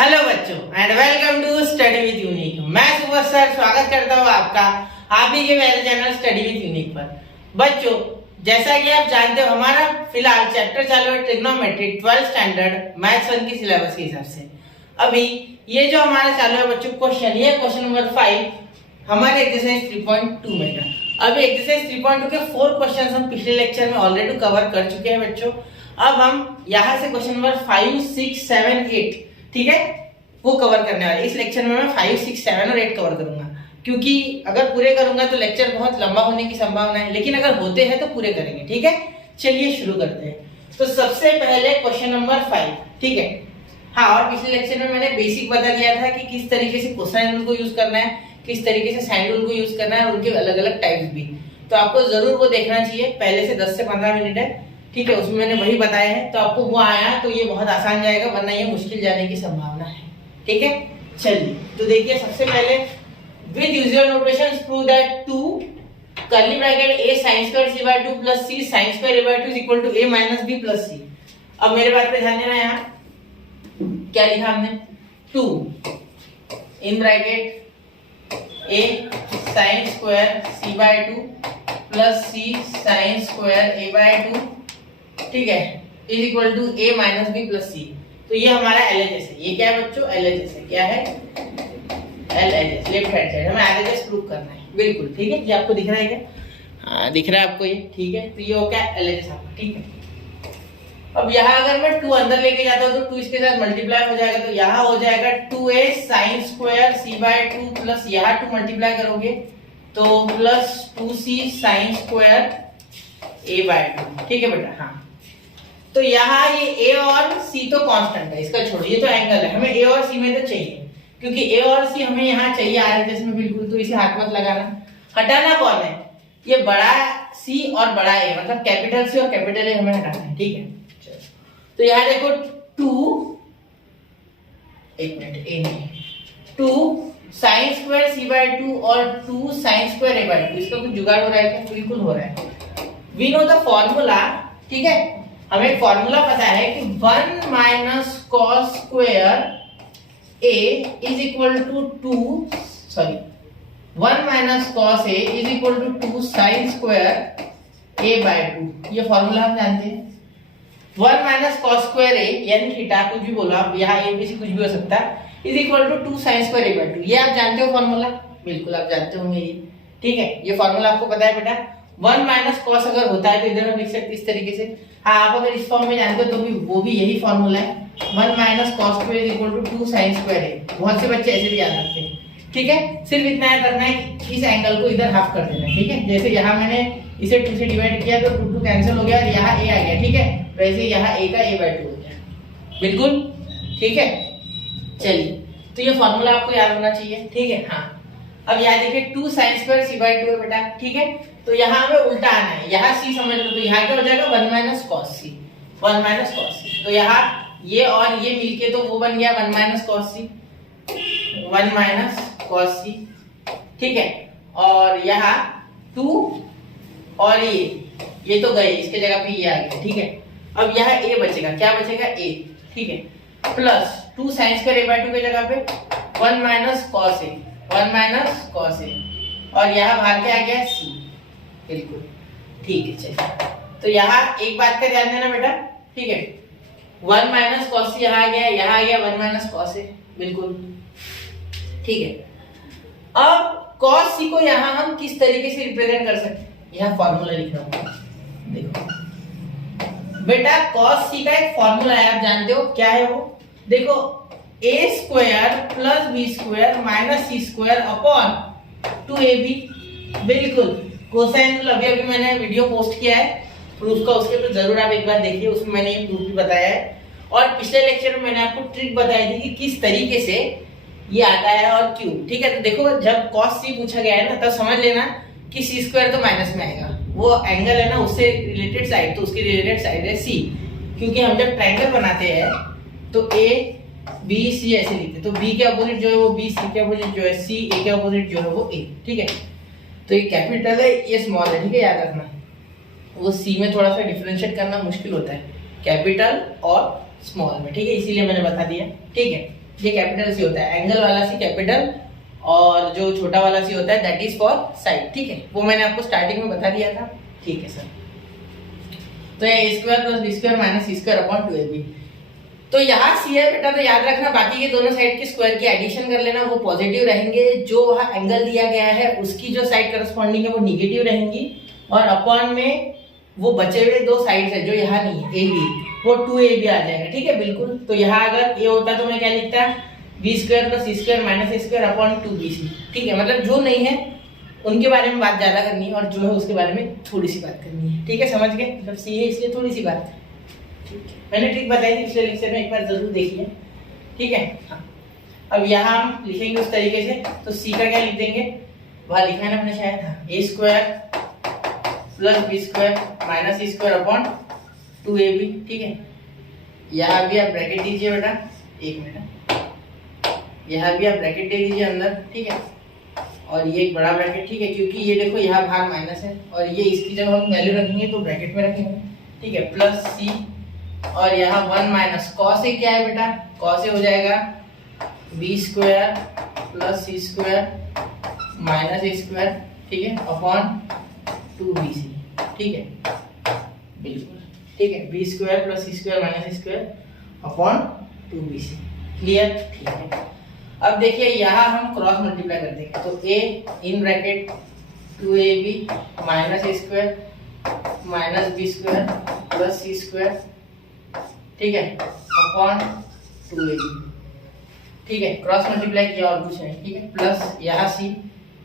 Hello बच्चों and welcome to study with Unique. मैं सुबह सर स्वागत करता हूँ आपका आप ही के मेरे चैनल स्टडी विद यूनिक पर। बच्चों जैसा कि आप जानते हो हमारा फिलहाल चैप्टर चालू है ट्रिग्नोमेट्री 12th स्टैंडर्ड मैथ्स 1 की सिलेबस के हिसाब से। अभी ये जो हमारा चालू है बच्चों क्वेश्चन, ये क्वेश्चन नंबर 5 हमारे एक्सरसाइज 3.2 में का। अभी एक्सरसाइज 3.2 के 4 क्वेश्चन हम पिछले लेक्चर में ऑलरेडी कवर कर चुके हैं बच्चों। अब हम यहाँ से क्वेश्चन नंबर 5, 6, 7, 8 ठीक है वो कवर करने वाले। इस लेक्चर में मैं 5, 6, 7 और 8 कवर करूंगा, क्योंकि अगर पूरे करूंगा तो लेक्चर बहुत लंबा होने की संभावना है, लेकिन अगर होते हैं तो पूरे करेंगे। ठीक है चलिए शुरू करते हैं। तो सबसे पहले क्वेश्चन नंबर 5 ठीक है। हाँ, और पिछले लेक्चर में मैंने बेसिक बता दिया था कि किस तरीके से कोसाइन रूल को यूज करना है, किस तरीके से साइन रूल को यूज करना है, उनके अलग अलग टाइप्स भी। तो आपको जरूर वो देखना चाहिए, पहले से 10 से 15 मिनट है ठीक है, उसमें मैंने वही बताया है। तो आपको वो आया तो ये बहुत आसान जाएगा, वरना ये मुश्किल जाने की संभावना है। ठीक है चलिए तो देखिए सबसे पहले with usual notation prove that 2 curly bracket a sin square c by 2 plus c sin square a by 2 is equal to a minus b plus c। अब मेरे बात पे ध्यान देना, यहाँ क्या लिखा हमने 2 in bracket a sin square c by 2 plus c sin square a by 2 ठीक है is equal to a minus b plus c। तो ये हमारा LHS है। ये क्या है बच्चों LHS है। क्या है LHS, लेफ्ट हैंड साइड हमें LHS प्रूव करना है। बिल्कुल ठीक है, ये आपको दिख रहा है क्या? हाँ दिख रहा है आपको ये ठीक है। तो ये हो क्या LHS आपका ठीक है। अब यहाँ अगर मैं 2 अंदर लेके जाता हूँ तो 2 इसके साथ मल्टीप्लाई हो जाएगा, तो यहाँ हो जाएगा 2a sin square c by 2 plus यहाँ 2 मल्टीप्लाई करोगे तो plus 2c sin square a by 2 ठीक है बेटा। हाँ तो यहाँ ये a और c तो कांस्टेंट है, इसका छोड़िए, ये तो एंगल है, हमें a और c में तो चाहिए, क्योंकि a और c हमें यहाँ चाहिए आरएचएस में बिल्कुल। तो इसे हाथ मत लगाना, हटाना कौन है ये बड़ा c और बड़ा a, मतलब कैपिटल c और कैपिटल a हमें हटाना है। ठीक है तो यहाँ देखो 2 sin स्क्वायर c by 2 और 2 sin स्क्वायर a by 2, इसका कुछ जुगाड़ हो रहा है क्या? बिल्कुल हो रहा है। वी नो द फॉर्मूला ठीक है, हमें फॉर्मूला पता है कि 1 minus cos square a is equal to 1 minus cos a is equal to 2 sine square a by 2। ये फॉर्मूला हम जानते हैं। 1 माइनस कॉस स्क्वायर a यानी थीटा, कुछ भी बोला आप, यहाँ a b c कुछ भी हो सकता है, is equal to 2 sine square a by 2। ये आप जानते हो फॉर्मूला, बिल्कुल आप जानते होंगे ये ठीक है। ये फॉर्मूला आपको पता है बेटा। 1 माइनस कॉस अगर होता है तो इधर हम लिख सकते इस तरीके से। हाँ आप अगर इस फॉर्म में जानते हो तो भी वो भी यही फॉर्मूला है, 1 minus cos square is equal to 2 sine square है। बहुत से बच्चे ऐसे भी याद रखते हैं ठीक है। सिर्फ इतना याद रखना है कि इस एंगल को इधर हाफ कर देना है ठीक है। जैसे यहाँ मैंने इसे 2 से डिवाइड किया तो 2 कैंसिल हो गया और यहाँ a आ गया ठीक है, वैसे यहाँ a का a by 2 हो गया। बिल्कुल ठीक है चलिए, तो ये फॉर्मूला आपको याद होना चाहिए ठीक है। हाँ अब यहाँ देखिए 2 साइन स्क्वायर c by 2 है बेटा ठीक है। तो यहाँ हमें उल्टा आना है, यहाँ c समझ लो, तो यहाँ क्या हो जाएगा 1 minus cos c, 1 minus cos c। तो यहाँ ये और ये मिलके तो वो बन गया 1 minus cos c, 1 minus cos c ठीक है। और यहाँ 2 और ये तो गए, इसके जगह पे ये आ गया ठीक है। अब यहाँ a बचेगा, क्या बचेगा a ठीक है, plus 2 sine square a by 2 के जगह पे 1 minus cos a, 1 minus cos a, और यहाँ बाहर क्या आ गया c। बिल्कुल ठीक है चलिए, तो यहाँ एक बात का ध्यान देना बेटा ठीक है। 1 माइनस कॉस c यहाँ आ गया, यहाँ आ गया 1 माइनस कॉस a बिल्कुल ठीक है। अब कॉस c को यहाँ हम किस तरीके से रिप्रेजेंट कर सकते हैं, यहाँ फॉर्मूला लिख रहा हूँ देखो बेटा। कॉस c का एक फॉर्मूला है, आप जानते हो क्या है वो, देखो a square plus b square minus c square upon 2ab। बिल्कुल कोसाइन रूल अभी अभी मैंने वीडियो पोस्ट किया है प्रूफ का, उसके तो जरूर आप एक बार देखिए, उसमें मैंने ये प्रूफ भी बताया है। और पिछले लेक्चर में मैंने आपको ट्रिक बताई थी कि किस तरीके से ये आता है और क्यों ठीक है। तो देखो जब cos c पूछा गया है ना, तब समझ लेना कि c स्क्वायर तो माइनस में आएगा, वो एंगल है ना उससे रिलेटेड साइड, तो उसकी रिलेटेड साइड है c, क्योंकि हम जब ट्रायंगल बनाते हैं तो a b c ऐसे लिखते हैं, तो b के अपोजिट जो है वो b, c के अपोजिट जो है c, a के अपोजिट जो है वो a ठीक है। तो ये कैपिटल है ये स्मॉल है ठीक है, याद रखना। वो c में थोड़ा सा डिफरेंशिएट करना मुश्किल होता है कैपिटल और स्मॉल में ठीक है, इसीलिए मैंने बता दिया ठीक है। ये कैपिटल सी होता है, एंगल वाला सी कैपिटल, और जो छोटा वाला सी होता है दैट इज फॉर साइड। ठीक है, वो मैंने आपको स्टार्टिंग में बता दिया था। ठीक है सर, तो ये a square plus b square minus c square upon 2ab। तो यहाँ सी है बेटा, तो याद रखना बाकी के दोनों साइड के स्क्वायर की एडिशन कर लेना, वो पॉजिटिव रहेंगे। जो वहाँ एंगल दिया गया है उसकी जो साइड करस्पॉन्डिंग है वो निगेटिव रहेंगी, और अपॉन में वो बचे हुए दो साइड्स है जो यहाँ नहीं है, ए बी, वो 2ab आ जाएगा। ठीक है, बिल्कुल। तो यहाँ अगर ए होता तो मैं क्या लिखता, बी स्क्वायर प्लस सी स्क्वायर माइनस ए स्क्वायर अपॉन 2bc। ठीक है, मतलब जो नहीं है उनके बारे में बात ज्यादा करनी है, और जो है उसके बारे में थोड़ी सी बात करनी है। ठीक है, समझ गए, मतलब सी है इसलिए थोड़ी सी बात। ठीक है, मैंने ट्रिक बताई थी पिछले लेक्चर में, एक बार जरूर देखिए। ठीक है, हाँ। अब यहाँ हम लिखेंगे उस तरीके से, तो सी का क्या लिख देंगे, वहाँ लिखा है ना अपने शायद, A square plus B square minus C square upon 2ab। ठीक है, यहाँ भी आप ब्रैकेट दीजिए बेटा, एक मिनट, यहाँ भी आप ब्रैकेट दे दीजिए अंदर। ठीक है, और ये एक बड़ा ब्रैकेट। ठीक है, क्योंकि ये देखो यहाँ बाहर माइनस है, और ये इसकी जब हम वैल्यू रखेंगे तो ब्रैकेट में रखेंगे। ठीक है, प्लस सी, और यहाँ 1 माइनस कॉस ए क्या है बेटा, कॉस ए हो जाएगा बी स्क्वायर प्लस सी स्क्वायर माइनस ए स्क्वायर। ठीक है, अपॉन 2bc। ठीक है, बिल्कुल। ठीक है, बी स्क्वायर प्लस सी स्क्वायर माइनस ए स्क्वायर अपॉन 2bc। क्लियर? ठीक है, अब देखिए यहाँ हम क्रॉस मल्टीप्लाई कर देंगे, तो a in bracket 2ab minus A square minus B square plus C square. ठीक है, अपॉन 2ab। ठीक है, क्रॉस मल्टीप्लाई किया और कुछ नहीं। ठीक है, प्लस यहाँ सी,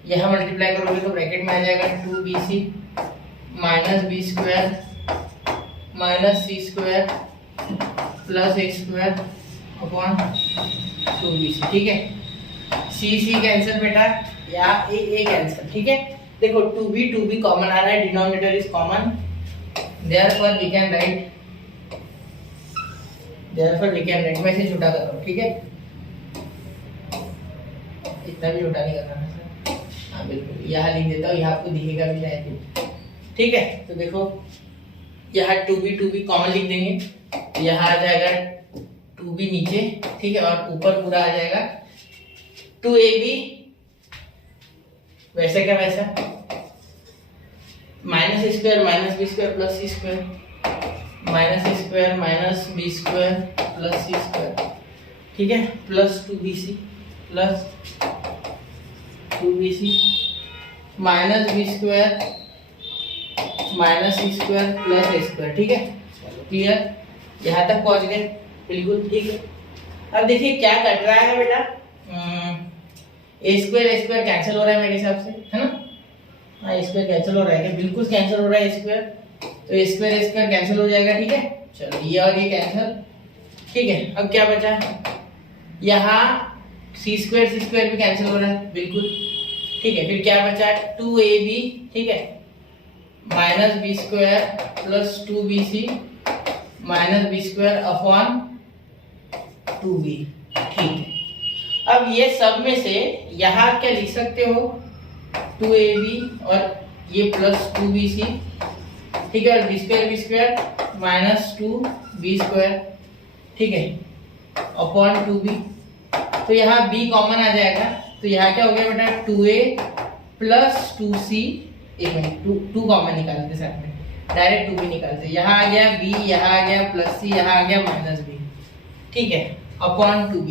यहाँ मल्टीप्लाई करोगे तो ब्रैकेट में आ जाएगा 2bc minus B square minus C square plus A square upon 2bc। ठीक है, सी कैंसिल बेटा, या ए कैंसिल। ठीक है, देखो 2b कॉमन आ रहा है, denominator is common, therefore we can write, मैं इसे छोटा कर रहा हूँ। ठीक है, इतना भी छोटा नहीं करना है सर, हाँ बिल्कुल, यहाँ लिख देता हूँ, यहाँ आपको दिखेगा भी शायद। ठीक है, तो देखो यहाँ 2b कॉमन लिख देंगे, तो यहाँ आ जाएगा 2b नीचे। ठीक है, और ऊपर पूरा आ जाएगा 2ab, वैसा क्या वैसा, माइनस ए square minus B square plus सी स्क्वायर माइनस ए square minus B square plus सी स्क्वायर। ठीक है, plus 2bc plus 2bc minus B square minus C square plus A square. ठीक है, क्लियर, यहाँ तक पहुंच गए, बिल्कुल। ठीक है, अब देखिए क्या कट रहा है बेटा, ए स्क्वायर कैंसिल हो रहा है मेरे हिसाब से, है ना, हाँ स्क्वायर कैंसिल हो रहा है, बिल्कुल कैंसिल हो रहा है स्क्वायर, तो ए स्क्वायर कैंसिल हो जाएगा। ठीक है, चलो ये और ये कैंसिल। ठीक है, अब क्या बचा, यहाँ सी स्क्वायर भी कैंसिल हो रहा है, बिल्कुल। ठीक है, फिर क्या बचा, 2ab। ठीक है, minus B square plus 2bc minus B square upon 2b। ठीक है, अब ये सब में से यहाँ क्या लिख सकते हो, 2ab और ये प्लस 2bc। ठीक है, और B square minus 2b square. ठीक है, अपॉन 2b, तो यहाँ b कॉमन आ जाएगा, तो यहाँ क्या हो गया बेटा, 2a प्लस 2c, एक मिनट 2 कॉमन निकालते साथ में, डायरेक्ट 2b निकालते, यहाँ आ गया b, यहाँ आ गया प्लस c, यहाँ आ गया माइनस b। ठीक है, अपॉन 2b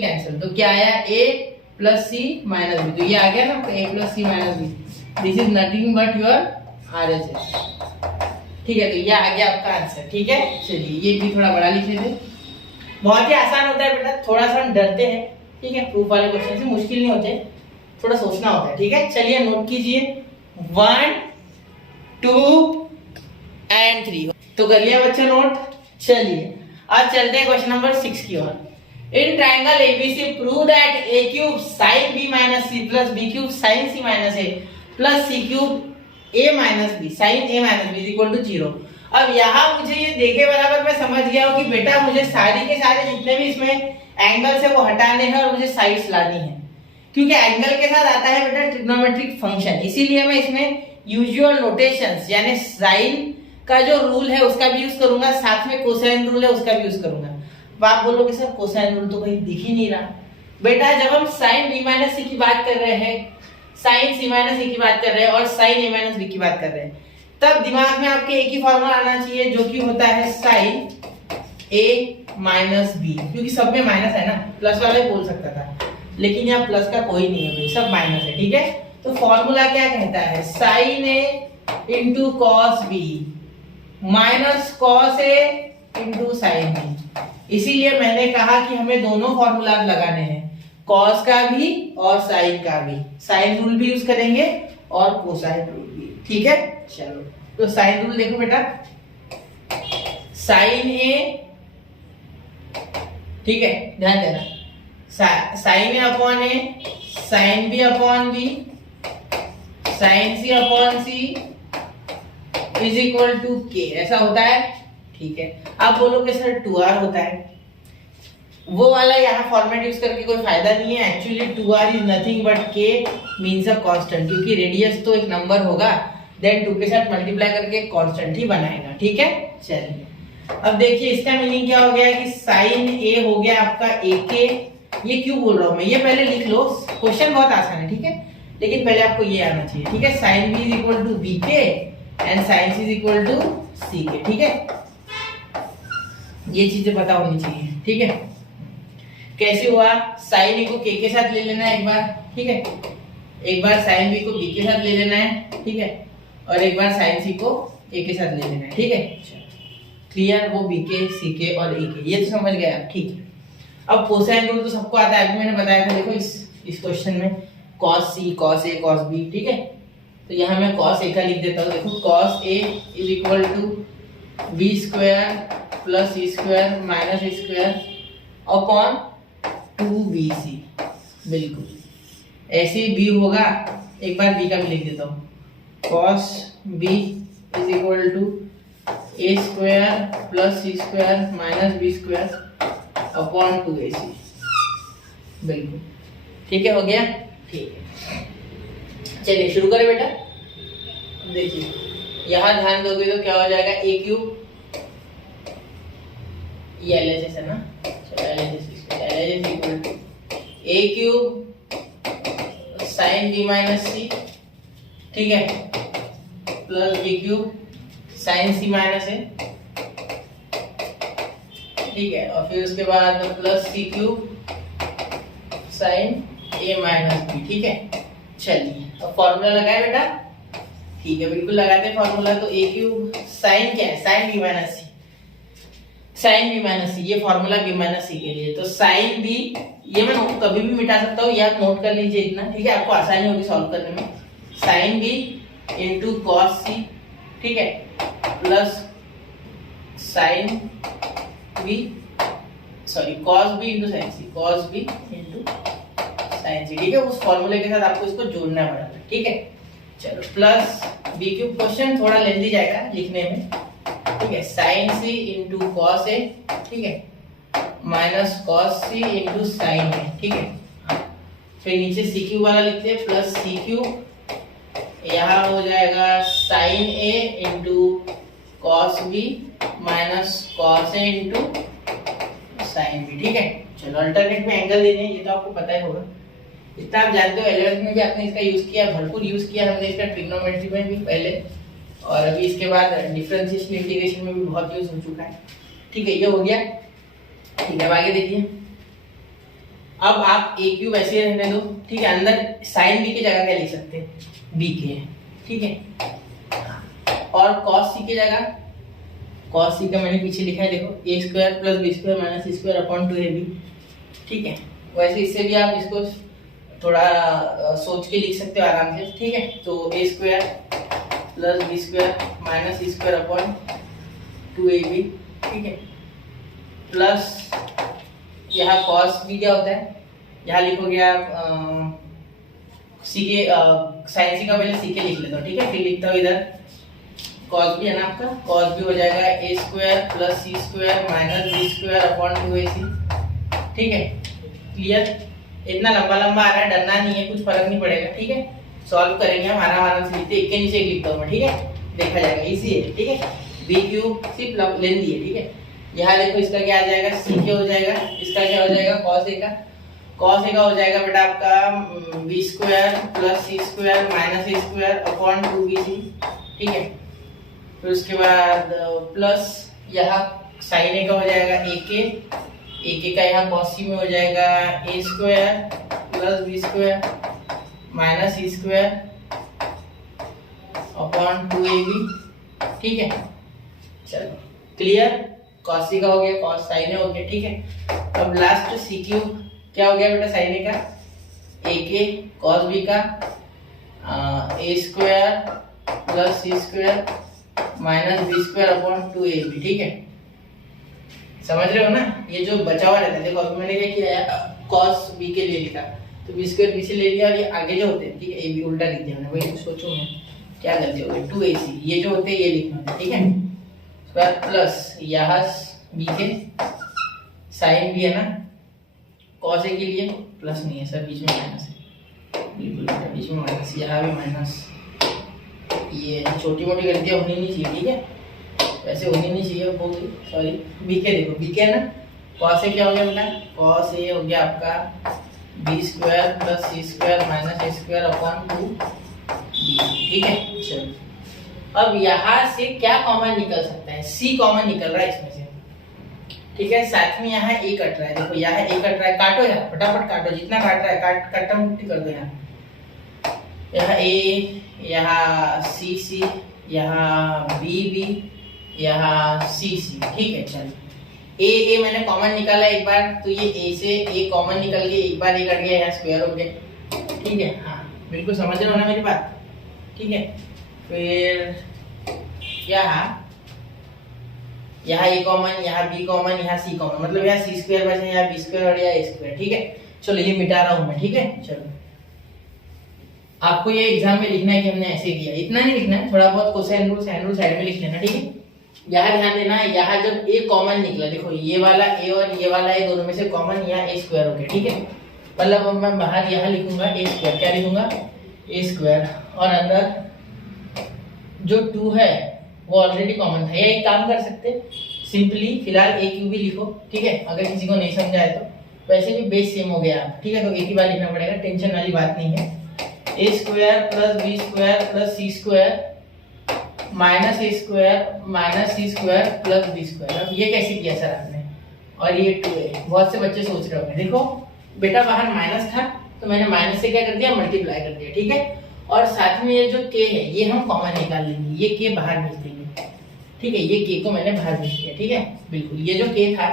कैंसिल, तो क्या आया, a plus c minus b, तो ये आ गया ना a plus c minus b, this is nothing but your RHS। ठीक है, तो ये आ गया आपका आंसर। ठीक है, चलिए ये भी थोड़ा बड़ा लिख लेते, बहुत ही आसान होता है बेटा, थोड़ा सा हम डरते हैं। ठीक है, प्रूफ वाले क्वेश्चन से मुश्किल नहीं होते, थोड़ा सोचना होता है। ठीक है, चलिए नोट कीजिए 1 2 एंड 3, तो कर लिया बच्चा नोट। चलिए आज चलते हैं क्वेश्चन नंबर 6 की ओर। In triangle ABC prove that a cube sin b minus c plus b cube sin c minus a plus c cube a minus b sin a minus b equal to 0। अब यहाँ मुझे ये देखे बराबर मैं समझ गया हूँ कि बेटा मुझे सारे के सारे जितने भी इसमें एंगल्स है वो हटाने हैं और मुझे साइड्स लानी है, क्योंकि एंगल के साथ आता है बेटा ट्रिग्नोमेट्रिक फंक्शन, इसीलिए मैं इसमें यूजुअल नोटेशंस यानी साइन का जो रूल है उसका भी यूज करूंगा, साथ में कोसाइन रूल है उसका भी यूज करूंगा। अब आप बोलोगे सर कोसाइन रूल तो कहीं दिख ही नहीं रहा। बेटा जब हम साइन b माइनस सी की बात कर रहे हैं, साइन c माइनस ए की बात कर रहे हैं और साइन a माइनस b की बात कर रहे हैं, तब दिमाग में आपके एक ही फॉर्मूला आना चाहिए जो कि होता है साइन a माइनस b, क्योंकि सब में माइनस है ना, प्लस वाला ही बोल सकता था, लेकिन यहाँ प्लस का कोई नहीं है भाई, सब माइनस है। ठीक है, तो फॉर्मूला क्या कहता है, sine a into cos b minus cos a into sine b। इसीलिए मैंने कहा कि हमें दोनों फॉर्मूला लगाने हैं, कॉस का भी और साइन का भी। साइन रूल भी यूज करेंगे और कोसाइन रूल भी। ठीक है, चलो तो साइन रूल देखो बेटा, साइन ए, ठीक है ध्यान देना, sine A upon A, sine B upon B, sine C upon C is equal to K, ऐसा होता है। ठीक है, आप बोलोगे सर 2r होता है, वो वाला यहाँ फॉर्मेट यूज करके कोई फायदा नहीं है। Actually 2r is nothing but k means a constant, क्योंकि रेडियस तो एक नंबर होगा, देन 2 के साथ मल्टीप्लाई करके कांस्टेंट ही बनाएगा। ठीक है, चलिए अब देखिए इसका मीनिंग क्या हो गया कि साइन a हो गया आपका ak। ये क्यों बोल रहा हूं मैं, ये पहले लिख लो, क्वेश्चन बहुत आसान है। ठीक है, लेकिन पहले आपको ये आना चाहिए। ठीक है, sine b is equal to bk and sine c is equal to ck। ठीक है, ये चीजें पता होनी चाहिए। ठीक है, कैसे हुआ, साइन ए को के साथ ले लेना है एक बार, ठीक है, एक बार साइन बी को बी के साथ ले लेना है, ठीक है, और एक बार साइन सी को ए के साथ ले लेना है। ठीक है, क्लियर, वो बी के सी के और ए के, ये तो समझ गए आप। ठीक है, अब कोसाइन रूल तो सबको आता है, अभी मैंने बताया था। देखो इस क्वेश्चन में cos C, cos A, cos B. ठीक है, तो यहाँ मैं कॉस ए का लिख देता हूँ। देखो cos a is equal to b square plus C square minus A square upon 2bc। बिल्कुल ऐसे ही b होगा, एक बार b का भी लिख देता हूँ, cos b is equal to a square plus C square minus b square upon 2ac। बिल्कुल ठीक है, हो गया। ठीक है, चलिए शुरू करें बेटा। देखिए यहाँ ध्यान दोगे तो क्या हो जाएगा, a क्यूब, ये LHS है ना, LHS equal to a cube sine b minus C, ठीक है, plus b cube sine c minus A, ठीक है, और फिर उसके बाद plus c cube sine a minus b। ठीक है, चलिए अब फॉर्मूला लगाए बेटा। ठीक है, बिल्कुल लगाते हैं फॉर्मूला। तो a क्यूब साइन क्या है, साइन b माइनस सी, साइन बी माइनस सी, ये फॉर्मूला बी माइनस सी के लिए। तो साइन बी, ये मैं कभी भी मिटा सकता हूँ, याद नोट कर लीजिए इतना। ठीक है, आपको आसानी होगी सॉल्व करने में। Sine B into cos C, ठीक है, plus sine B, sorry cos B into sine C, cos B into sine C. ठीक है, उस फॉर्मूले के साथ आपको इसको जोड़ना पड़ेगा। ठीक है, चलो प्लस बी क्यूब, क्वेश्चन थोड़ा लेंथी जाएगा लिखने में। ठीक है, साइन सी इंटू कॉस ए, ठीक है, माइनस कॉस सी इंटू साइन ए। ठीक है, फिर नीचे सी क्यूब वाला लिखते हैं, प्लस सी क्यूब, यहाँ हो जाएगा sine A into cos B minus cos A into sine B. ठीक है, चलो अल्टरनेट में एंगल देने, ये तो आपको पता ही होगा, इतना आप जानते हो। 11th में भी आपने इसका यूज किया, भरपूर यूज किया हमने इसका, ट्रिग्नोमेट्री में भी पहले, और अभी इसके बाद डिफरेंशिएशन इंटीग्रेशन में भी बहुत यूज हो चुका है। ठीक है, ये हो गया। ठीक है, अब आगे देखिए। अब आप ए क्यूब ऐसे रहने दो। ठीक है, अंदर साइन बी की जगह क्या लिख सकते हैं, बी के। ठीक है, और कॉस सी की जगह, कॉस सी का मैंने पीछे लिखा है, देखो A square plus B square minus C square upon 2ab। ठीक है, वैसे इससे भी आप इसको थोड़ा सोच के लिख सकते हो आराम से। ठीक है, तो A square plus B square minus C square upon 2ab। ठीक है, प्लस यहाँ कॉस बी क्या होता है, यहाँ लिखोगे आप सी के, साइन सी का पहले सी के लिख लेता हूँ। ठीक है, फिर लिखता हूँ इधर कॉस बी है ना आपका, कॉस बी हो जाएगा A square plus C square minus B square upon 2ac। ठीक है, क्लियर। इतना लंबा लंबा आ रहा है, डरना नहीं है, कुछ फर्क नहीं पड़ेगा। ठीक है, सॉल्व करेंगे हम आराम से, लिखते एक के नीचे एक लिखता हूँ मैं। ठीक है, देखा जाएगा, इजी है। ठीक है, बी क्यूब सिर्फ लेंथ दी है। ठीक है, यहाँ देखो इसका क्या आ जाएगा, सी के हो जाएगा, इसका क्या हो जाएगा कॉस ए का, कॉस ए का हो जाएगा बेटा आपका बी स्क्वायर प्लस सी स्क्वायर माइनस ए स्क्वायर अपॉन 2bc, ठीक है। फिर उसके बाद प्लस यहाँ साइन ए का हो जाएगा ए के का यहाँ कॉस सी में हो जाएगा A square plus B square minus C square upon 2ab, ठीक है। चलो क्लियर, कॉस सी का हो गया, कॉस साइन ए हो गया, ठीक है। अब लास्ट सी क्यूब क्या हो गया बेटा, साइन ए का ए के कॉस बी का A square plus C square minus B square upon 2ab, ठीक है। समझ रहे हो ना, ये जो बचा हुआ रहता है, देखो अभी मैंने क्या किया है, कॉस बी के लिए लिखा तो बी स्क्वायर बी से ले लिया और ये आगे जो होते हैं, ठीक है, ए बी उल्टा लिख दिया मैंने, वही तो सोचो मैं क्या गलती हो गई, 2ac ये जो होते हैं ये लिखना होता है, ठीक है। उसके बाद प्लस यहाँ बी के साइन भी है ना, कॉस ए के लिए प्लस नहीं है सर, बीच में माइनस है, बिल्कुल बेटा बीच में माइनस, यहाँ भी माइनस, ये छोटी मोटी गलतियाँ होनी नहीं चाहिए, ठीक है, वैसे होनी नहीं चाहिए, बहुत सॉरी। बीके देखो, बीके ना, कॉस ए क्या हो गया बेटा, कॉस ए हो गया आपका बी स्क्वायर प्लस सी स्क्वायर माइनस ए स्क्वायर अपॉन 2b, ठीक है। चलो अब यहाँ से क्या कॉमन निकल सकता है, सी कॉमन निकल रहा है इसमें से, ठीक है। साथ में यहाँ ए कट रहा है, देखो यहाँ ए कट रहा है, काटो यहाँ फटाफट काटो, जितना काट रहा है कट्टा मुट्ठी कर दो यहाँ ए, यहाँ सी, यहाँ बी, यहाँ सी, ठीक है। चलो ए मैंने कॉमन निकाला एक बार, तो ये ए से ए कॉमन निकल के एक बार ए कट गया, यहाँ स्क्वायर हो गया, ठीक है। हाँ बिल्कुल समझ रहे हो ना मेरी बात, ठीक है। फिर यहाँ ए कॉमन, यहाँ बी कॉमन, यहाँ सी कॉमन, मतलब यहाँ सी स्क्वायर बचा, यहाँ बी स्क्वायर और यहाँ ए स्क्वायर, ठीक है। चलो ये मिटा रहा हूँ मैं, ठीक है। चलो आपको ये एग्जाम में लिखना है कि हमने ऐसे किया, इतना नहीं लिखना है, थोड़ा बहुत cosine rule sine rule side में लिख लेना, ठीक है। यहाँ ध्यान देना, यहाँ जब ए कॉमन निकला, देखो ये वाला ए और ये वाला ए दोनों में से कॉमन, यहाँ ए स्क्वायर हो गया, ठीक है। मतलब अब मैं बाहर यहाँ लिखूंगा ए स्क्वायर, क्या लिखूंगा ए स्क्वायर, और अंदर जो 2 है वो ऑलरेडी कॉमन था। या एक काम कर सकते, सिंपली फिलहाल ए क्यू भी लिखो, ठीक है, अगर किसी को नहीं समझाए तो। वैसे भी बेस सेम हो गया, ठीक है, तो एक ही बार लिखना पड़ेगा, टेंशन वाली बात नहीं है। A square plus B square plus C square minus A square minus C square plus B square. अब ये कैसे किया सर आपने, और ये 2a, बहुत से बच्चे सोच रहे होंगे, देखो बेटा बाहर माइनस था तो मैंने माइनस से क्या कर दिया, मल्टीप्लाई कर दिया, ठीक है। और साथ में ये जो k है ये हम कॉमन निकाल लेंगे, ये k बाहर भेज देंगे, ठीक है, ये k को मैंने बाहर भेज दिया, ठीक है, बिल्कुल। ये जो k था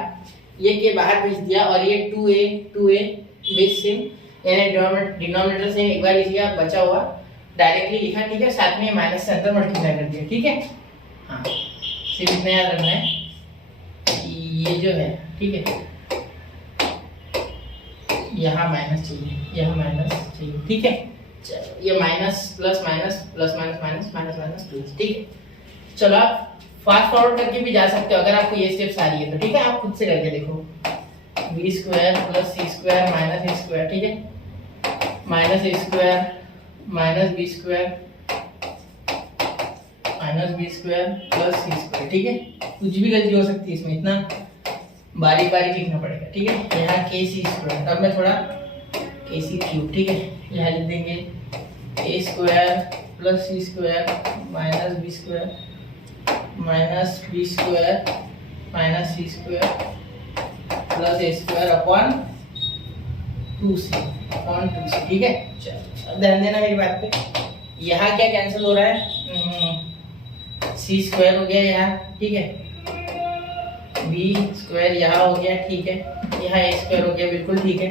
ये k बाहर भेज दिया, और ये 2a बेस सेम, यानी डिनोमिनेटर से एक बार लिखिए, बचा हुआ डायरेक्टली लिखा, ठीक है। साथ में माइनस से अंदर मल्टीप्लाई कर दिया, ठीक है। हाँ सिर्फ इतना याद रखना है, ये जो है, ठीक है, यहाँ माइनस चाहिए, यहाँ माइनस चाहिए, ठीक है। चलो ये minus plus minus plus minus minus minus minus plus, ठीक है। चलो आप फास्ट फॉरवर्ड करके भी जा सकते हो अगर आपको ये स्टेप्स आ रही है तो, ठीक है। आप खुद से करके देखो, बी स्क्वायर प्लस सी स्क्वायर माइनस ए स्क्वायर, ठीक है, माइनस ए square minus B square plus सी स्क्वायर, ठीक है। कुछ भी गलती हो सकती है इसमें, इतना बारीक बारीक लिखना पड़ेगा, ठीक है। यहाँ के सी स्क्वायर, अब मैं थोड़ा के सी क्यूब, ठीक है, यहाँ लिख देंगे A square plus C square minus B square minus C square plus A square upon 2c, ठीक है। चलो ध्यान देना मेरी बात पे, यहाँ क्या कैंसिल हो रहा है, सी स्क्वायर हो गया यहाँ, ठीक है, बी स्क्वायर यहाँ हो गया, ठीक है, यहाँ ए स्क्वायर हो गया, बिल्कुल ठीक है,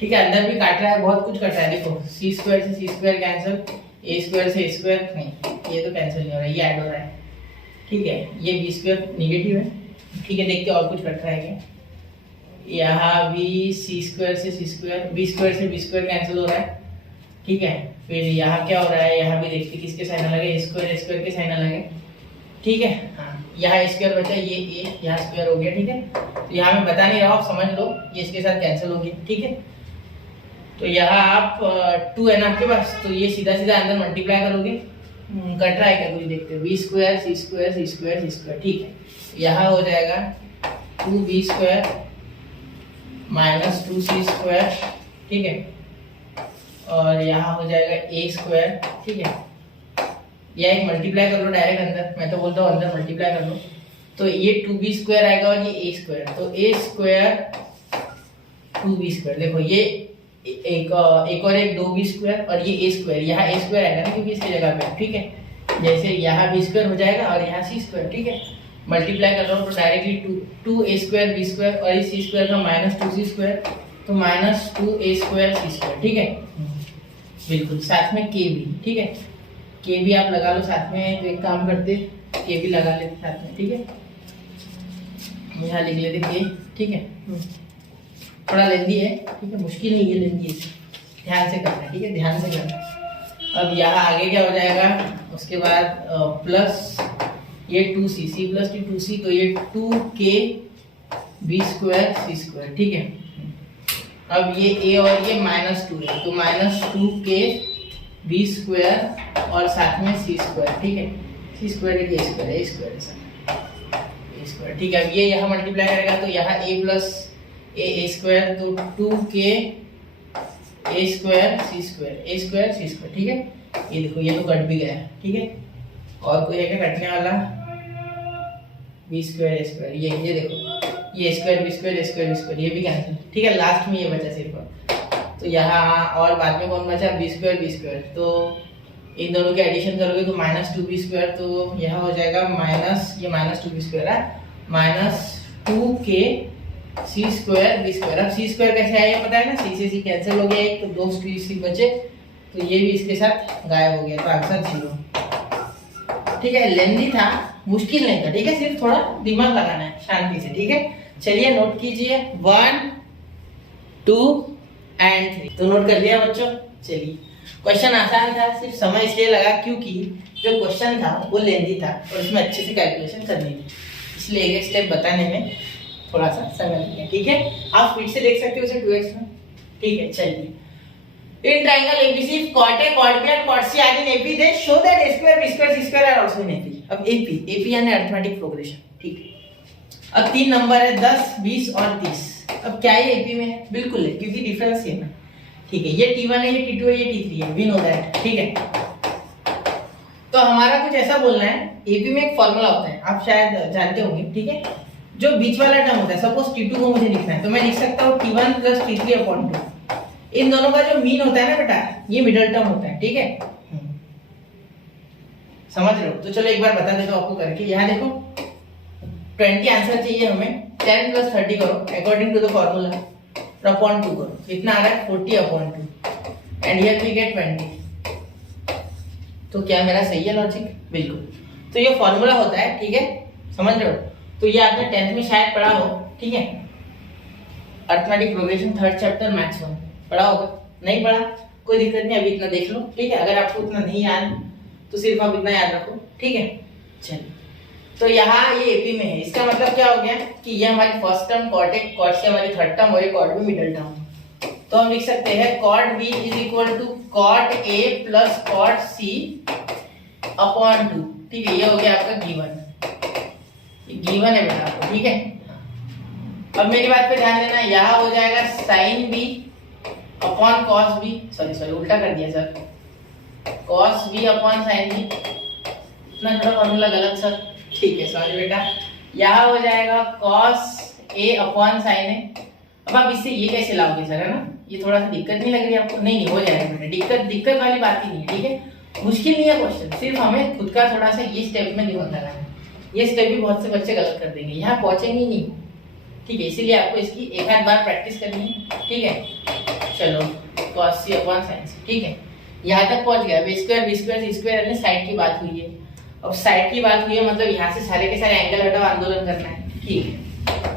ठीक है। अंदर भी काट रहा है, बहुत कुछ कट रहा है, देखो सी स्क्वायर से सी स्क्वायर कैंसिल, ए स्क्वायर से ए स्क्वायर नहीं, ये तो कैंसिल नहीं हो रहा है, ये ऐड हो रहा है, ठीक है। ये बी स्क्वायर निगेटिव है, ठीक है, देखते और कुछ कट रहा है क्या, यहाँ भी सी स्क्वायर से सी स्क्वायर, बी स्क्वायर से बी स्क्वायर कैंसिल हो रहा है, ठीक है। फिर यहाँ क्या हो रहा है, यहाँ भी देखते किसके साइन अलग है, ए स्क्वायर के साइन अलग है, ठीक है। हाँ यहाँ स्क्वायर बचा, ये ए यहाँ स्क्वायर हो गया, ठीक है। तो यहाँ मैं बता नहीं रहा हूँ, आप समझ लो, ये इसके साथ कैंसिल हो गया, ठीक है। तो यहाँ आप 2 है ना आपके पास, तो ये सीधा सीधा अंदर मल्टीप्लाई करोगे, कट रहा है क्या कुछ देखते हो, बी स्क्वायर सी स्क्वायर सी स्क्वायर सी स्क्वायर, ठीक है। यहाँ हो जाएगा 2b² माइनस 2c², ठीक है, और यहाँ हो जाएगा a², ठीक है। या एक मल्टीप्लाई कर लो डायरेक्ट अंदर, मैं तो बोलता हूँ अंदर मल्टीप्लाई कर लो, तो ये 2b² आएगा और ये a², तो a² 2b², देखो ये एक और एक 2b² और ये a², यहाँ a² आएगा ना क्योंकि इसकी जगह पे, ठीक है। जैसे यहाँ b² हो जाएगा और यहाँ c², ठीक है। मल्टीप्लाई कर रहा हूँ तो डायरेक्टली 2a² b² और इस c² का माइनस 2c², तो माइनस 2a² c², ठीक है। बिल्कुल, साथ में k भी, ठीक है, k भी आप लगा लो साथ में, तो एक काम करते k भी लगा लेते साथ में, ठीक है। यहाँ लिख लेते k, ठीक है। थोड़ा लेंदी है, ठीक है, मुश्किल नहीं है, लेंदी है, ध्यान से करना है, ठीक है, ध्यान से करना। अब यहाँ आगे क्या हो जाएगा, उसके बाद प्लस ये 2c, c प्लस 2c, तो ये 2k b² c², ठीक है। अब ये a और ये -2 है, तो माइनस 2k b² और साथ में c², ठीक है। c² a², ठीक है। अब ये यहाँ मल्टीप्लाई करेगा तो यहाँ a प्लस a², तो 2k a² c², ठीक है। ये देखो ये तो कट भी गया, ठीक है। और कोई है क्या कटने वाला, b² a², ये देखो ये a², ये भी कैंसिल, ठीक है। लास्ट में ये बचा सिर्फ, तो यहाँ और बाद में कौन बचा, b², तो इन दोनों के एडिशन करोगे तो माइनस 2b², तो यहाँ हो जाएगा माइनस, ये माइनस 2b² है, माइनस 2k c² b²। अब c² कैसे आया पता है ना, c से c कैंसिल हो गया एक, तो 2 c बचे, तो ये भी इसके साथ गायब हो गया, तो आंसर 0, ठीक है। लेंदी था, मुश्किल नहीं था, ठीक है, सिर्फ थोड़ा दिमाग लगाना है शांति से, ठीक है। चलिए नोट कीजिए 1 2 एंड 3, तो नोट कर लिया बच्चों। चलिए क्वेश्चन आसान था, सिर्फ समय इसलिए लगा क्योंकि जो क्वेश्चन था वो लेंदी था और उसमें अच्छे से कैलकुलेशन करनी थी, इसलिए एक स्टेप बताने में थोड़ा सा समय लिया, ठीक है। आप फिर से देख सकते हो उसे 2x में, ठीक है। चलिए, in triangle ABC, cot A, cot B and cot C are in AP, then show that A square, B square, C square are also in AP. अब AP यानी अरिथमेटिक प्रोग्रेशन, ठीक है। अब 3 नंबर है 10, 20 और 30। अब क्या ये AP में है? बिल्कुल है, क्योंकि डिफरेंस सेम है, ठीक है। ये T1 है, ये T2 है, ये T3 है, वी नो दैट, ठीक है। तो हमारा कुछ ऐसा बोलना है, AP में एक फॉर्मूला होता है, आप शायद जानते होंगे, ठीक है। जो बीच वाला टर्म होता है, सपोज T2 को मुझे लिखना है, तो मैं लिख सकता हूँ T1 प्लस T3 अपॉन 2। इन दोनों का जो मीन होता है ना बेटा, ये मिडल टर्म होता है, ठीक है। समझ रहे हो? तो चलो एक बार बता देता हूँ आपको करके। यहाँ देखो 20 आंसर चाहिए हमें, 10 प्लस 30 करो according to the formula, upon 2 करो, कितना आ रहा है 40 upon 2 and here we get 20। तो क्या मेरा सही है लॉजिक? बिल्कुल। तो ये फॉर्मूला होता है, ठीक है, समझ रहे हो? तो ये आपने 10th में शायद पढ़ा हो, ठीक है, arithmetic progression 3rd chapter maths 1 पढ़ा होगा। नहीं पढ़ा कोई दिक्कत नहीं, अभी इतना देख लो, ठीक है। अगर आपको इतना नहीं याद तो सिर्फ आप इतना याद रखो, ठीक है। चलिए, तो यहाँ ये एपी में है, इसका मतलब क्या हो गया कि ये हमारी फर्स्ट टर्म कॉट है, कॉट से हमारी थर्ड टर्म और ये कॉट बी मिडिल टर्म। तो हम लिख सकते हैं cot b is equal to cot a plus cot c upon 2, ठीक है। ये हो गया आपका गिवन, गिवन है बेटा आपको, ठीक है। अब मेरी बात पे ध्यान देना, यहाँ हो जाएगा sine B upon cos b, sorry उल्टा कर दिया sir, cos b upon sine b, इतना थोड़ा फॉर्मूला गलत सर, ठीक है, सॉरी बेटा। यहाँ हो जाएगा कॉस ए अपॉन साइन ए। अब आप इससे ये कैसे लाओगे सर, है ना, ये थोड़ा सा दिक्कत नहीं लग रही आपको? नहीं हो जाएगा बेटा, दिक्कत वाली बात ही नहीं है, ठीक है। मुश्किल नहीं है क्वेश्चन, सिर्फ हमें खुद का थोड़ा सा ये स्टेप में दिमाग लगाना है। ये स्टेप भी बहुत से बच्चे गलत कर देंगे, यहाँ पहुंचेंगे ही नहीं, ठीक है। इसीलिए आपको इसकी एक आध बार प्रैक्टिस करनी है, ठीक है। चलो cos c upon sin c, ठीक है, यहाँ तक पहुंच गया। b स्क्वायर c स्क्वायर यानी साइड की बात हुई है। अब साइड की बात हुई है मतलब यहाँ से सारे के सारे एंगल हटाओ, आंदोलन करना है, ठीक है।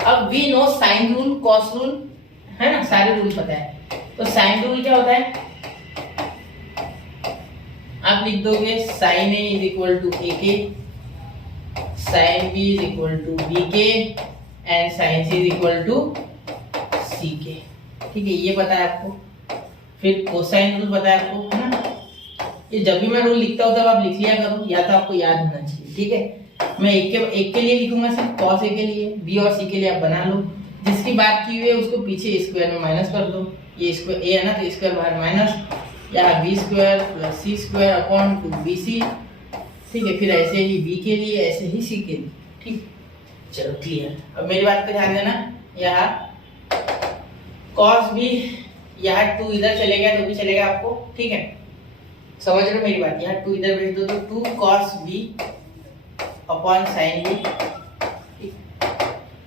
अब we know sine rule, cos rule, है ना, सारे रूल पता है। तो साइन रूल क्या होता है, आप लिख दोगे sine a is equal to A K, sine b is equal to B K and sine c is equal to C K, ठीक है, ये पता है आपको। फिर कोसाइन रूल पता है आपको, है ना। ये जब भी मैं रूल लिखता हूँ तब आप लिख लिया करो, या तो आपको याद होना चाहिए, ठीक है। मैं एक के लिए लिखूंगा सिर्फ कॉस ए के लिए, बी और सी के लिए आप बना लो। जिसकी बात की हुई है उसको पीछे स्क्वायर में माइनस कर दो। ये स्क्वायर ए है ना, तो स्क्वायर बाहर माइनस, यहाँ बी स्क्वायर प्लस सी स्क्वायर अपॉन 2bc। ठीक है, फिर ऐसे ही बी के लिए, ऐसे ही सी के लिए। ठीक, चलो क्लियर। अब मेरी बात पे ध्यान देना, यहाँ कॉस बी, यहाँ 2 इधर चले गया तो भी चलेगा आपको। ठीक है, समझ रहे हो मेरी बात? यहाँ 2 इधर भेज दो तो 2 cos b upon sine b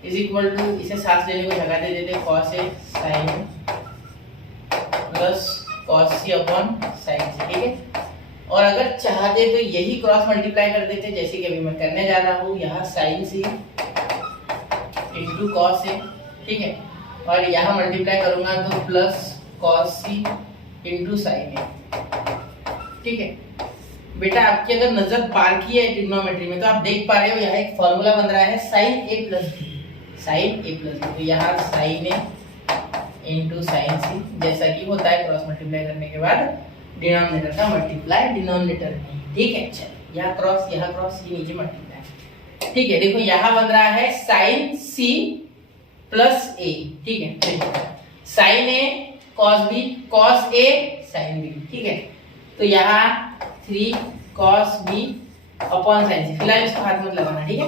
is equal to, इसे साथ लेने को जगह दे देते cos a sin plus cos c upon sin c। ठीक है, और अगर चाहते तो यही क्रॉस मल्टीप्लाई कर देते, जैसे कि अभी मैं करने जा रहा हूँ। यहाँ sin c into cos a, ठीक है, और यहाँ मल्टीप्लाई करूंगा तो plus cos c into sin a। ठीक है बेटा, आपकी अगर नजर पार की है ट्रिग्नोमेट्री में तो आप देख पा रहे हो यहाँ एक फॉर्मूला बन रहा है sin a plus b, sin a plus b। तो यहाँ sin a into sin c, जैसा कि होता है क्रॉस मल्टीप्लाई करने के बाद डिनोमिनेटर का मल्टीप्लाई डिनोमिनेटर में। ठीक है, चलो यहाँ क्रॉस, ये नीचे मल्टीप्लाई। ठीक है, देखो यहाँ बन रहा है sin c प्लस a। ठीक है, sin a cos b, cos a sin b। ठीक है, तो यहाँ 3 cos b upon sin c। फिलहाल इसको हाथ मत लगाना, ठीक है,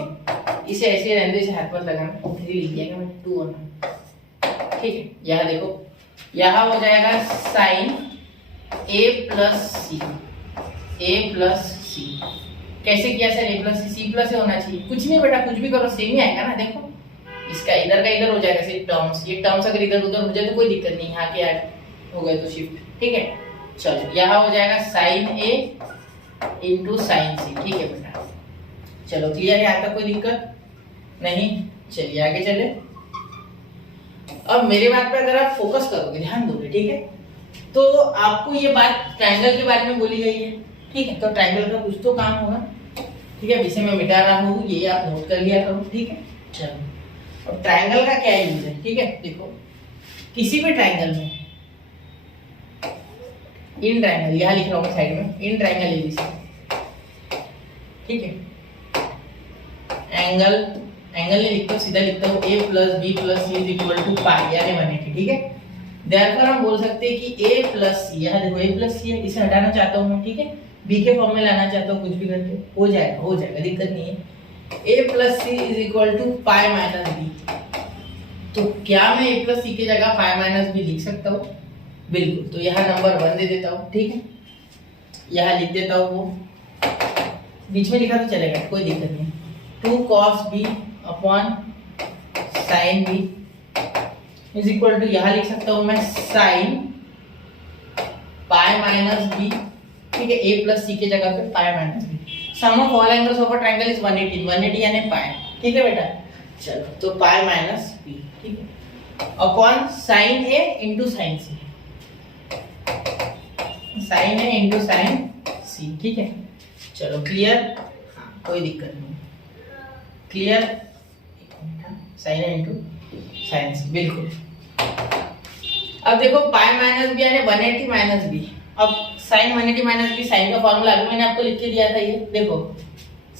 इसे ऐसे रहने दो, इसे हाथ मत लगाना। 3 लिख दिया मैं, 2 होना। ठीक है, यहाँ देखो, यहाँ हो जाएगा sin a plus C, a plus C. कैसे किया sir? a plus C plus A होना चाहिए। कुछ नहीं बेटा, कुछ भी करो सेम ही आएगा ना। देखो इसका इधर का इधर हो जाएगा, सिर्फ टर्म्स, ये टर्म्स अगर इधर उधर हो जाए तो कोई दिक्कत नहीं, यहाँ के ऐड हो गए तो शिफ्ट। ठीक है, चलो यहाँ हो जाएगा sin a into sin c। ठीक है बेटा, चलो क्लियर है? यहाँ तक कोई दिक्कत नहीं? चलिए आगे चले। अब मेरे बात पे अगर आप फोकस करोगे, ध्यान दोगे, ठीक है, तो आपको ये बात ट्रायंगल के बारे में बोली गई है। ठीक है, तो ट्रायंगल का कुछ तो काम होगा। ठीक है, इसे मैं मिटा रहा हूँ, ये आप नोट कर लिया करो। ठीक है, चलो अब ट्रायंगल का क्या यूज है? ठीक है, देखो किसी भी ट्रायंगल में इन ट्रायंगल, यहाँ लिख रहा हूँ साइड में, इन ट्रायंगल एबीसी। ठीक है, एंगल नहीं लिखता हूँ, सीधा लिखता हूँ a plus B plus C is equal to pi, यानी 180। ठीक है, देयरफॉर हम बोल सकते हैं कि a प्लस सी, यहाँ देखो a प्लस सी है, इसे हटाना चाहता हूँ मैं। ठीक है, b के फॉर्म में लाना चाहता हूँ, कुछ भी करके हो जाएगा, दिक्कत नहीं है। a plus C is equal to pi minus b. तो क्या मैं a प्लस सी की जगह पाई माइनस बी लिख सकता हूँ? बिल्कुल। तो यहाँ नंबर 1 दे देता हूँ। ठीक है, यहाँ लिख देता हूँ, वो बीच में लिखा तो चलेगा, कोई दिक्कत नहीं। 2 cos b upon sin b is equal to, यहाँ लिख सकता हूँ मैं sin पाई माइनस b। ठीक है, a प्लस सी की जगह पे pi minus b। Some of all angles of a triangle is 180 यानी पाई। ठीक है बेटा, चलो तो पाई माइनस b। ठीक है, upon sin a into sin c, sin a into sin c। ठीक है, चलो क्लियर? हाँ, कोई दिक्कत नहीं, clear? sin a into sin c, बिल्कुल। अब देखो पाई माइनस बी यानी 180 माइनस बी। अब sin 180 माइनस बी, साइन का फॉर्मूला अभी मैंने आपको लिख के दिया था। ये देखो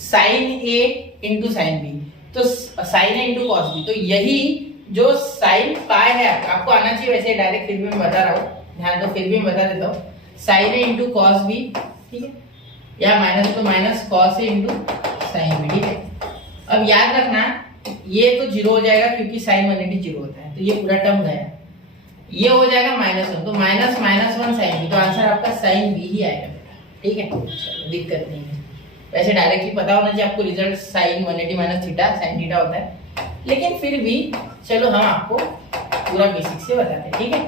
sin a into sin b, तो sin a into cos b। तो यही जो sin पाई है आपको आना चाहिए वैसे डायरेक्ट, फिर भी मैं बता रहा हूँ, ध्यान दो, फिर भी मैं बता देता हूँ। sin a into cos b। ठीक है, या माइनस तो minus cos a into sin b। ठीक है, अब याद रखना ये तो 0 हो जाएगा क्योंकि sin 180 0 होता है, तो ये पूरा टर्म गया। ये हो जाएगा -1, तो माइनस माइनस 1 sin b, तो आंसर आपका sin b ही आएगा बेटा। ठीक है, चलो दिक्कत नहीं है। वैसे डायरेक्टली पता होना चाहिए आपको result sin 180 minus theta sin theta होता है, लेकिन फिर भी चलो हम आपको पूरा बेसिक से बताते हैं। ठीक है,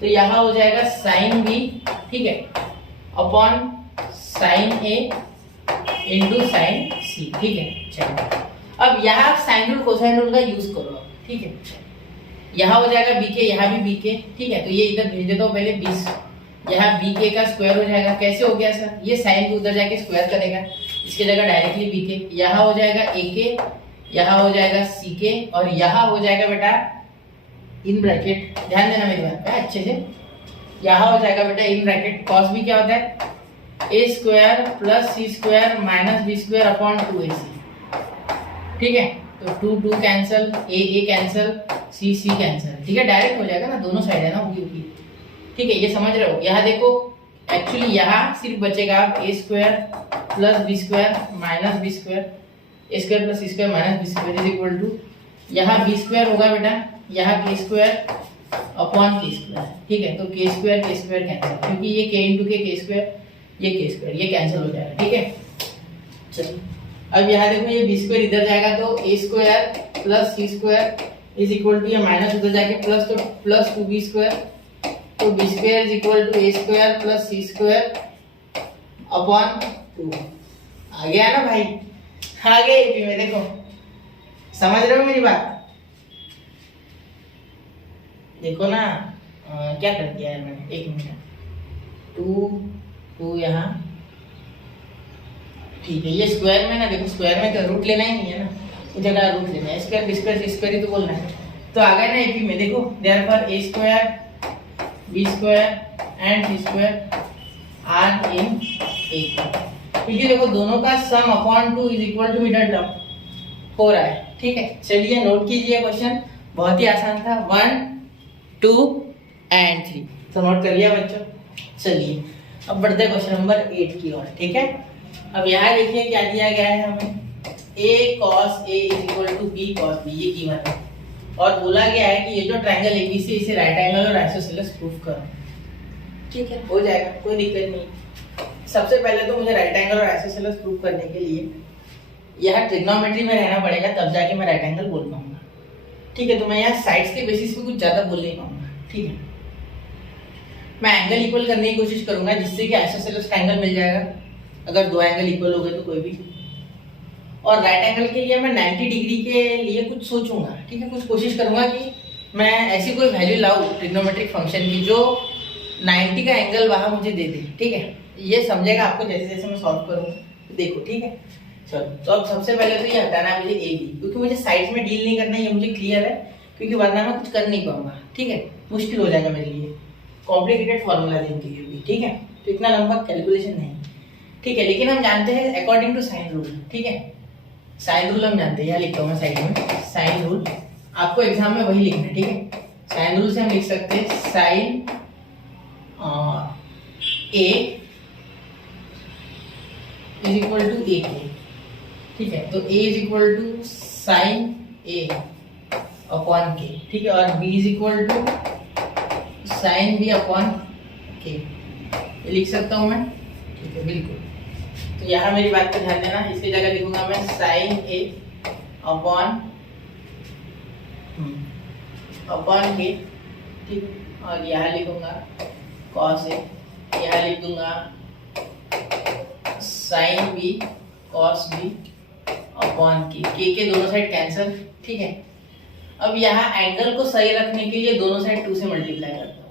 तो यहाँ हो जाएगा sin b, ठीक है, upon sin a into sin c। ठीक है, चलो अब यहाँ साइन रूल कोसाइन रूल का यूज करो। ठीक है, यहाँ हो जाएगा bk, यहाँ भी bk। ठीक है, तो ये इधर भेज देता हूँ पहले 20, यहाँ bk का स्क्वायर हो जाएगा। कैसे हो गया सर? ये साइन को उधर जाके स्क्वायर करेगा, इसके जगह डायरेक्टली bk। यहाँ हो जाएगा ak, यहाँ हो जाएगा ck, और यहाँ हो जाएगा बेटा इन ब्रैकेट, ध्यान देना मेरी बात पे अच्छे से। यहाँ हो जाएगा बेटा इन ब्रैकेट cos b क्या होता है? a square plus c square minus b square upon 2ac। ठीक है। तो 2 2 कैंसिल, ए कैंसिल, सी कैंसिल, ठीक है, डायरेक्ट हो जाएगा ना, दोनों साइड है ना उगी। ठीक है, ये समझ रहे हो। यहाँ देखो एक्चुअली यहाँ सिर्फ बचेगा A square plus B square minus B square, A square plus C square minus B square is equal to, यहाँ बी स्क्वायर होगा बेटा, यहाँ के स्क्वायर अपॉन के स्क्वायर। ठीक है, तो के स्क्वायर कैंसिल, क्योंकि ये के इंटू के स्क्वायर, ये के स्क्वायर, ये कैंसिल हो जाएगा। ठीक है, चलो अब यहाँ देखो ये बी स्क्वायर इधर जाएगा तो A square plus C square is equal to, ये माइनस उधर जाके प्लस, तो प्लस 2b स्क्वायर, तो B square is equal to A square plus C square upon 2। आ गया ना भाई, आ गया एपी में। देखो समझ रहे हो मेरी बात? देखो ना क्या कर दिया है मैंने, एक मिनट, 2 यहाँ, ठीक है। ये स्क्वायर में ना, देखो स्क्वायर में तो रूट लेना ही नहीं है ना, उस जगह रूट लेना है, स्क्वायर बी स्क्वायर सी स्क्वायर ही तो बोलना है। तो आ गया ना एपी में। देखो therefore A square B square and C square are in A, क्योंकि देखो दोनों का sum upon 2 is equal to middle term हो रहा है। ठीक है, चलिए नोट कीजिए, क्वेश्चन बहुत ही आसान था, 1 2 एंड 3, तो नोट कर लिया बच्चों। चलिए अब बढ़ते हैं क्वेश्चन नंबर 8 की ओर। ठीक है, अब यहाँ देखिए क्या दिया गया है हमें, a cos a is equal to b cos b, ये गिवन है, और बोला गया है कि ये जो ट्रायंगल एबीसी इसे राइट एंगल और आइसोसेलेस प्रूफ करो। ठीक है, हो जाएगा, कोई दिक्कत नहीं। सबसे पहले तो मुझे राइट एंगल और आइसोसेलेस प्रूफ करने के लिए यह ट्रिग्नोमेट्री में रहना पड़ेगा, तब जाके मैं राइट एंगल बोल पाऊंगा। ठीक है, तो मैं यहाँ साइड्स के बेसिस पे कुछ ज्यादा बोल नहीं पाऊंगा। ठीक है, मैं एंगल इक्वल करने की कोशिश करूंगा जिससे कि आइसोसेलेस ट्रायंगल मिल जाएगा, अगर दो एंगल इक्वल हो गए तो कोई भी। और राइट एंगल के लिए मैं 90 डिग्री के लिए कुछ सोचूंगा। ठीक है, कुछ कोशिश करूंगा कि मैं ऐसी कोई वैल्यू लाऊं ट्रिग्नोमेट्रिक फंक्शन की जो 90 का एंगल वहां मुझे दे दे। ठीक है, ये समझेगा आपको जैसे जैसे मैं सॉल्व करूंगा। देखो ठीक है, चलो तो अब सबसे पहले तो ये हटाना है मुझे ए बी, क्योंकि मुझे साइड्स में डील नहीं करना है, ये मुझे क्लियर है, क्योंकि वरना मैं कुछ कर नहीं पाऊंगा। ठीक है, मुश्किल हो जाएगा मेरे लिए, कॉम्प्लिकेटेड फॉर्मूला देंगे ये भी। ठीक है, तो इतना लंबा कैलकुलेशन नहीं। ठीक है, लेकिन हम जानते हैं अकॉर्डिंग टू साइन रूल। ठीक है, साइन रूल हम जानते हैं, यहाँ लिखता हूँ मैं साइड में, साइन रूल आपको एग्जाम में वही लिखना है। ठीक है, साइन रूल से हम लिख सकते हैं sine A is equal to A K. ठीक है, तो A is equal to sine A upon K. ठीक है, और B is equal to sine B upon K, ये लिख सकता हूँ मैं। ठीक है, बिल्कुल। तो यहाँ मेरी बात पर ध्यान देना, इसकी जगह लिखूंगा मैं साइन ए अपॉन के। ठीक, और यहाँ लिखूंगा कॉस ए, यहाँ लिख दूंगा sine b cos b upon के दोनों साइड कैंसिल। ठीक है, अब यहाँ एंगल को सही रखने के लिए दोनों साइड 2 से मल्टीप्लाई करता हूँ।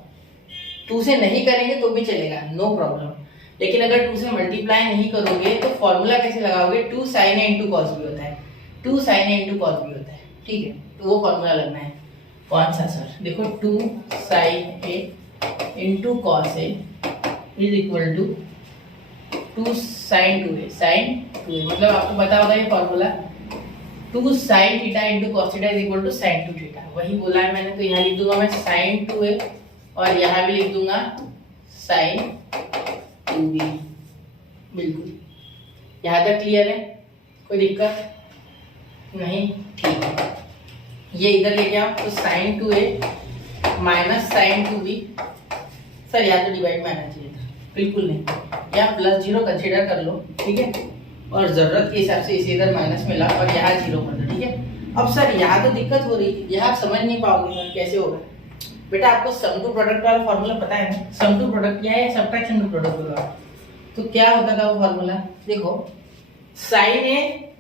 2 से नहीं करेंगे तो भी चलेगा, नो प्रॉब्लम, लेकिन अगर 2 से मल्टीप्लाई नहीं करोगे तो फॉर्मूला कैसे लगाओगे, 2 sin a into cos b होता है, 2 sin a into cos b होता है। ठीक है, तो वो फॉर्मूला लगना है। कौन सा सर? देखो 2 sin a into cos a is equal to 2 sin 2a, sin 2a, मतलब आपको पता होगा ये formula, 2 sin theta into cos theta is equal to sin 2 theta, वही बोला है मैंने। तो यहाँ लिख दूंगा मैं sin 2a और यहाँ भी लिख दूंगा sin 2b। बिल्कुल, यहाँ तक क्लियर है, कोई दिक्कत नहीं? ठीक है, ये इधर लेके आओ, तो sin 2a minus sin 2b, sir यहाँ तो डिवाइड में आना चाहिए था, बिल्कुल नहीं, यहाँ प्लस 0 कंसीडर कर लो। ठीक है, और जरूरत के हिसाब से इसे इधर माइनस में ला और यहाँ 0 कर दो। ठीक है, अब सर यहाँ तो दिक्कत हो रही है, यहाँ आप समझ नहीं पाओगे सर कैसे होगा। बेटा आपको सम टू प्रोडक्ट वाला फॉर्मूला पता है ना, सम टू प्रोडक्ट क्या है, सब्ट्रैक्शन टू प्रोडक्ट होगा। तो क्या होता था वो फॉर्मूला, देखो sin a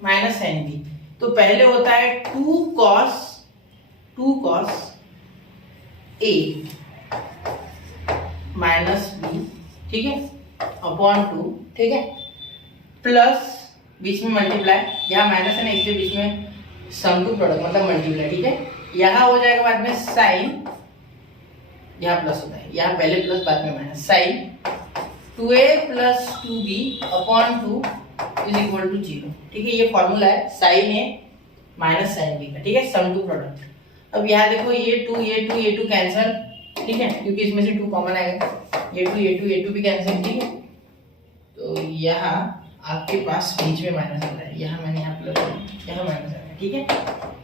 minus sin b, तो पहले होता है 2 cos a माइनस b, ठीक है, अपॉन 2, ठीक है, प्लस बीच में मल्टीप्लाई, यहाँ माइनस है ना इसलिए बीच में सम टू प्रोडक्ट मतलब मल्टीप्लाई। ठीक है, यहाँ हो जाएगा बाद में साइन, यहाँ प्लस होता है, यहाँ पहले प्लस बाद में minus, sine 2a plus 2b upon 2 is equal to 0। ठीक है, ये फॉर्मूला है sine a minus sine b का, ठीक है, सम टू प्रोडक्ट। अब यहाँ देखो ये टू कैंसिल, ठीक है, क्योंकि इसमें से 2 कॉमन आएगा, ये टू भी कैंसिल, ठीक है। तो यहाँ आपके पास बीच में माइनस आ रहा है, यहाँ मैंने यहाँ प्लस, यहाँ माइनस आ रहा है, ठीक है।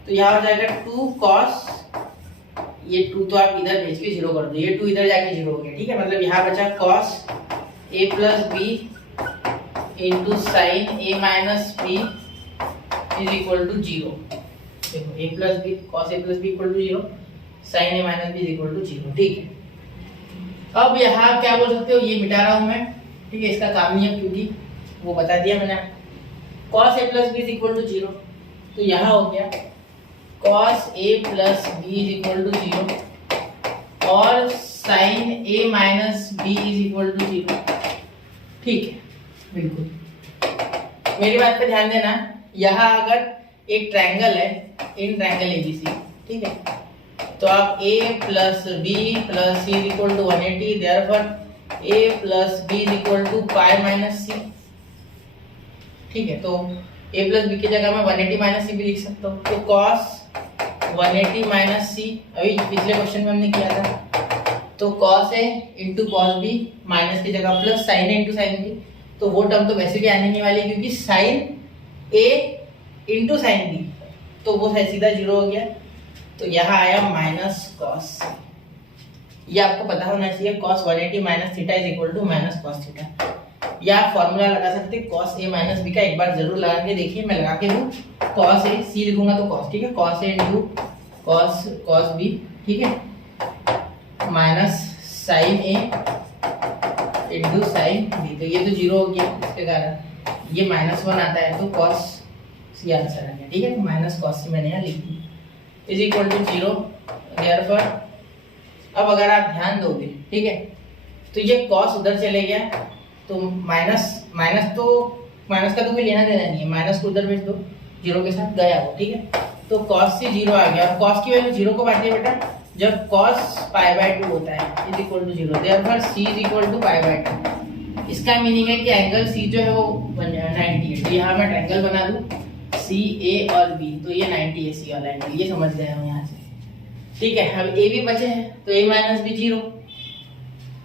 तो यहाँ हो जाएगा 2 cos, ये 2 तो आप इधर भेज के 0 कर दो, ये 2 इधर जाके 0 हो गया, ठीक है। मतलब यहाँ बचा cos a plus b into sine a minus b is equal to 0। देखो a plus b, cos a plus b equal to 0, sine a minus b is equal to 0, ठीक है। अब यहाँ क्या बोल सकते हो, ये मिटा रहा हूँ मैं, ठीक है, इसका काम नहीं है क्योंकि वो बता दिया मैंने। cos a plus B is equal to 0, तो यहाँ हो गया cos a plus B is equal to 0 और sin a minus b is equal to 0, ठीक है, बिल्कुल। मेरी बात पे ध्यान देना, यहाँ अगर एक ट्रायंगल है, इन ट्रायंगल एबीसी, ठीक है, तो आप a plus B plus C is equal to 180, therefore a plus B is equal to pi minus C, ठीक है। तो a प्लस बी की जगह मैं 180 माइनस सी भी लिख सकता हूँ। तो cos 180 माइनस सी, अभी पिछले क्वेश्चन में हमने किया था, तो cos a into cos b minus की जगह plus sin a into sin b, तो वो टर्म तो वैसे भी आने नहीं वाली क्योंकि sin a into sin b, तो वो सीधा 0 हो गया। तो यहाँ आया माइनस cos, ये आपको पता होना चाहिए, cos 180 minus theta is equal to minus cos theta. या आप फॉर्मूला लगा सकते हैं cos a माइनस b का, एक बार जरूर लगा के देखिए, मैं लगा के हूँ, cos a c लिखूंगा तो cos, ठीक है, cos a into cos b, ठीक है, minus sin a into sin b, तो ये तो 0 हो गया, इसके कारण ये -1 आता है, तो cos c आंसर आ गया, ठीक है। माइनस cos c मैंने यहाँ लिख दी इज इक्वल टू 0, देयरफॉर अब अगर आप ध्यान दोगे, ठीक है, तो ये cos उधर चले गया, तो माइनस का तो कोई लेना देना नहीं है, माइनस को उधर भेज दो, 0 के साथ गया वो, ठीक है। तो cos से 0 आ गया, और cos की वैल्यू 0 को बांटिए बेटा, जब cos π/2 होता है is equal to 0, therefore c is equal to π/2। इसका मीनिंग है कि एंगल c जो है वो 90 है, तो यहाँ मैं ट्रायंगल बना दूं c a और b, तो ये 90 है c वाला एंगल, ये समझ गए हम यहाँ से, ठीक है। अब a भी बचे हैं, तो a माइनस b 0,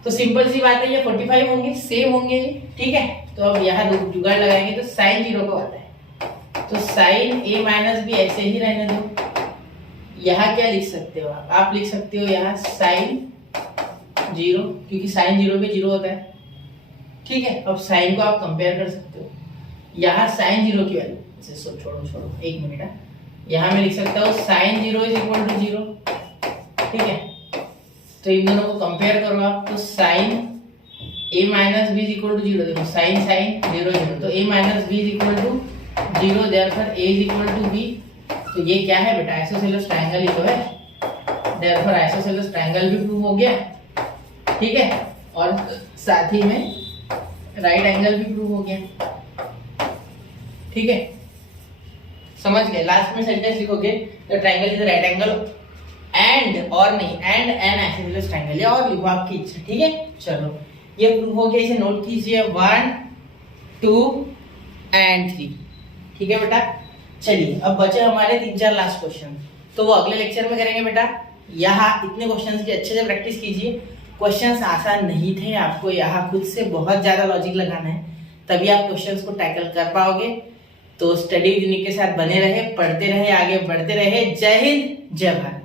तो सिंपल सी बात है, ये 45 होंगे, सेम होंगे, ठीक है। तो अब यहाँ जुगाड़ लगाएंगे तो साइन 0 को आता है, तो साइन a माइनस बी ऐसे ही रहने दो। यहाँ क्या लिख सकते हो आप लिख सकते हो यहाँ साइन 0, क्योंकि साइन 0 पे 0 होता है, ठीक है। अब साइन को आप कंपेयर कर सकते हो, यहाँ साइन 0 की वैल्यू छोड़ो 1 मिनट, यहाँ मैं लिख सकता हूँ साइन 0 इज इक्वल टू 0, ठीक है। तो इन दोनों को कंपेयर करो आप, तो sine a minus b is equal to 0, देखो साइन 0 0, तो a minus b is equal to 0, therefore a is equal to b। तो ये क्या है बेटा, आइसोसेलेस ट्रायंगल ही तो है, देयरफॉर आइसोसेलेस ट्रायंगल भी प्रूव हो गया, ठीक है, और साथ ही में राइट एंगल भी प्रूव हो गया, ठीक है, समझ गए। लास्ट में सेंटेंस लिखोगे, the triangle is right angle and, और नहीं एंड एन आइसोसेलेस ट्रायंगल, या और लिखो आपकी इच्छा, ठीक है। चलो ये प्रूव हो गया, इसे नोट कीजिए 1 2 एंड 3, ठीक है बेटा। चलिए अब बचे हमारे 3-4 लास्ट क्वेश्चन, तो वो अगले लेक्चर में करेंगे बेटा। यहाँ इतने क्वेश्चंस की अच्छे से प्रैक्टिस कीजिए, क्वेश्चंस आसान नहीं थे, आपको यहाँ खुद से बहुत ज्यादा लॉजिक लगाना है, तभी आप क्वेश्चंस को टैकल कर पाओगे। तो स्टडी यूनिक के साथ बने रहे, पढ़ते रहे, आगे बढ़ते रहे। जय हिंद, जय भारत।